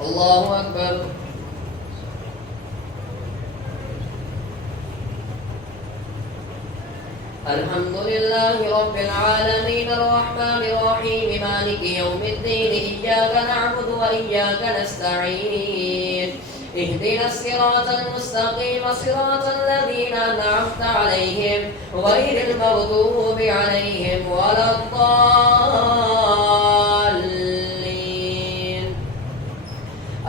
الله أكبر. الحمد لله رب العالمين الرحمن الرحيم مالك يوم الدين إياك نعبد وإياك نستعين اهدنا الصراط المستقيم صراط الذين أنعمت عليهم غير المغضوب عليهم ولا الضالين.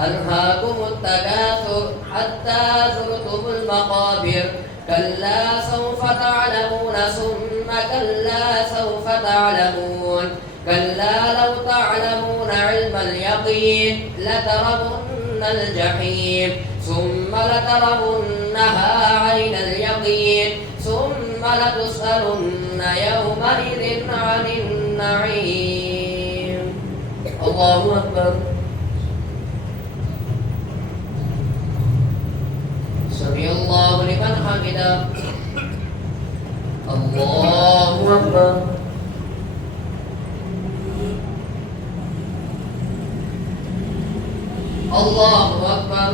ألهاكم التكاثر حتى زرتم المقابر كلا سوف تعلمون ثم كلا سوف تعلمون كلا لو تعلمون علم اليقين لترون الجحيم ثم لترونها عين اليقين ثم لتسألن يومئذ عن النعيم. الله أكبر. سمع الله لمن حمده. الله أكبر. الله أكبر.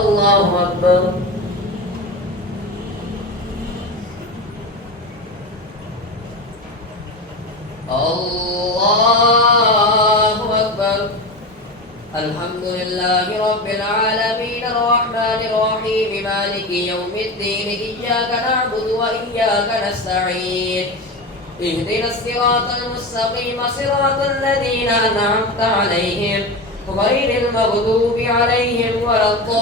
الله أكبر. الله أكبر. الحمد لله رب العالمين الرحمن الرحيم مالك يوم الدين إياك نعبد وإياك نستعين اهدنا الصراط المستقيم صراط الذين أنعمت عليهم غير المغضوب عليهم ولا الضالين.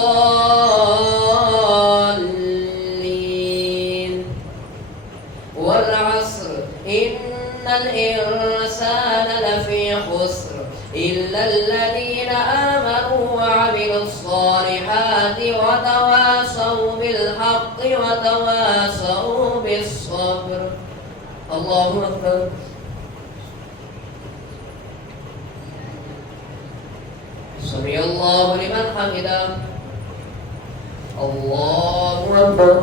والعصر إن الإنسان لفي خسر إلا الذين آمنوا وعملوا الصالحات وتواصوا بالحق وتواصوا بالصبر. الله أكبر. سمع الله لمن حمده. الله أكبر.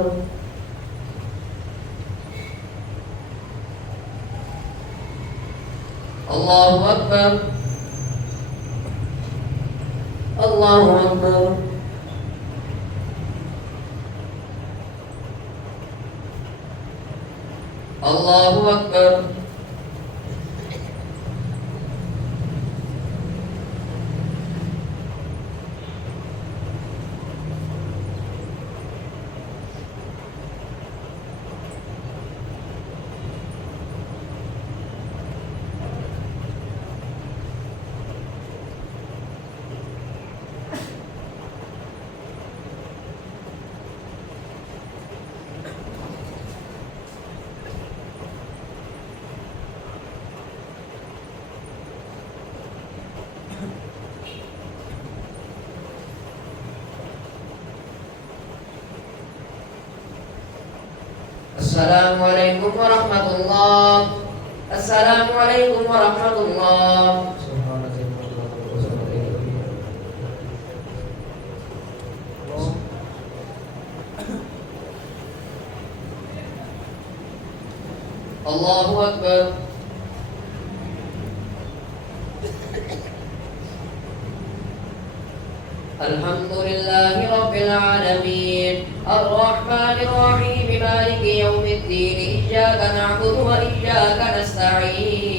الله أكبر. الله أكبر. الله أكبر. السلام عليكم ورحمة الله. السلام عليكم ورحمة الله. الله أكبر. الحمد لله رب العالمين الرحمن الرحيم مالك يوم الدين إياك نعبد وإياك نستعين